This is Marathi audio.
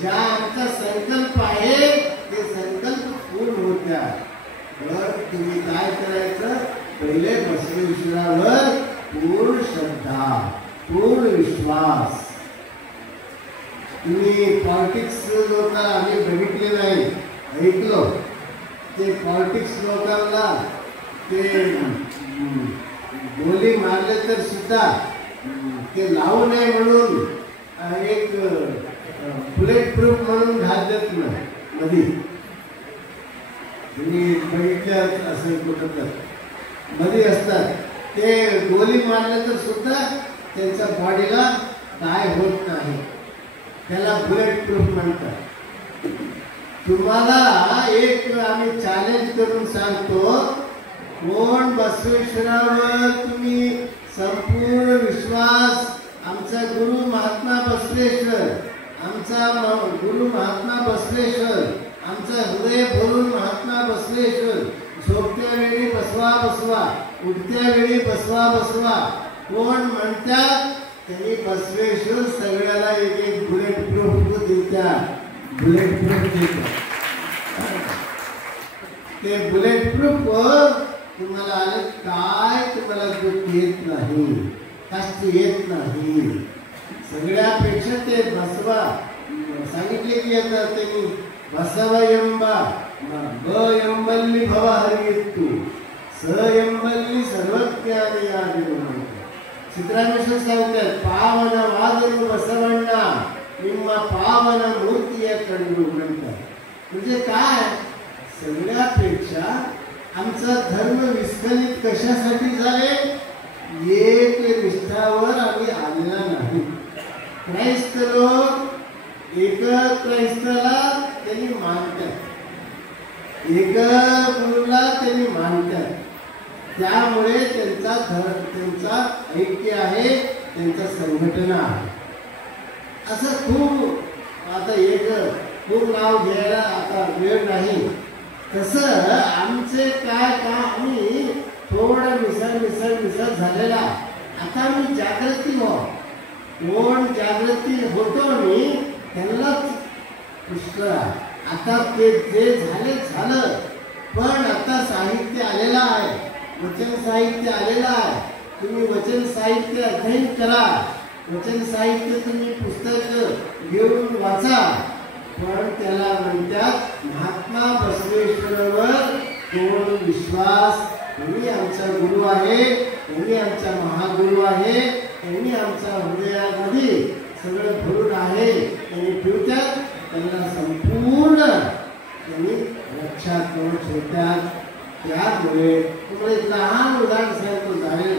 ज्या आमचा संकल्प आहे ते संकल्प पूर्ण होत्या. तर तुम्ही काय करायचं, पहिले बसवेश्वरावर पूर्ण श्रद्धा, पूर्ण विश्वास. तुम्ही पॉलिटिक्स लोक आम्ही बघितले नाही, ऐकलो. ते पॉलिटिक्स लोकांना ते गोळी मारले तर सुद्धा ते लावू नये म्हणून एक बुलेट प्रूफ म्हणून घालतात ना मध्ये. तुम्ही बघितलं असेल कुठं तर मध्ये असतात. ते गोळी मारले तर सुद्धा त्यांच्या बॉडीला काय होत नाही, त्याला बुलेट प्रूफ म्हणतात. तुम्हाला एक आम्ही चॅलेंज करून सांगतो, कोण बसवेश्वरावर तुम्ही संपूर्ण विश्वास, आमचा गुरु महात्मा बसवेश्वर, आमचा गुरु महात्मा बसवेश्वर, आमचा हृदय भरून महात्मा बसवेश्वर, झोपत्या वेळी बसवा बसवा, उठत्या वेळी बसवा बसवा कोण म्हणतात, त्यांनी बसवेश्वर सगळ्याला एक एक बुलेट प्रूफ देतात. बुलेट प्रूफ देतात. ते बुलेट प्रूफ तुम्हाला आले काय, तुम्हाला दुःख येत नाही, कष्ट येत नाही. सगळ्यापेक्षा ते बसवा सांगितले की येतात त्यांनी, बसव यंबा ब यंबल्ली भव हरियत्तु स यंबल्ली सर्वज्ञानी आदिनो. सिद्धरामेश्वर सांगतात, पावन वादनु बसवण्णा निम्मा पावन मूर्तीय कंडू म्हणतात. म्हणजे काय, सगळ्यापेक्षा आमचा धर्म विस्कळीत कशासाठी झाले, एक निष्ठावर आम्ही आलेला नाही. ख्राइस्त लोक एक ख्राइस्ताला त्यांनी मानतात, एक गुरुला त्यांनी मानतात. त्यामुळे त्यांचा ऐक्य आहे, त्यांचा संघटना आहे. असं खूप आता एक खूप नाव घ्यायला आता वेळ नाही. तसं आमचे काय काम, आम्ही थोडं मिसळ झालेला. आता मी जागृती कोण जागृती होतो मी त्यांनाच पुष्कळ. आता ते जे झालं, पण आता साहित्य आलेलं आहे, वचन साहित्य आलेलं आहे. तुम्ही वचन साहित्य अध्ययन करा, वचन साहित्य तुम्ही पुस्तक घेऊन वाचा. पण त्याला म्हणतात महात्मा बसवेश्वरावर पूर्ण विश्वास. त्यांनी आमचा गुरु आहे, त्यांनी आमचा महागुरु आहे, त्यांनी आमच्या हृदयामध्ये सगळं भरून आहे. त्यांनी ठेवतात, त्यांना संपूर्ण त्यांनी रक्षा करून ठेवतात. त्यामुळे तुम्हाला एक लहान उदाहरण सांगतो. झालेलं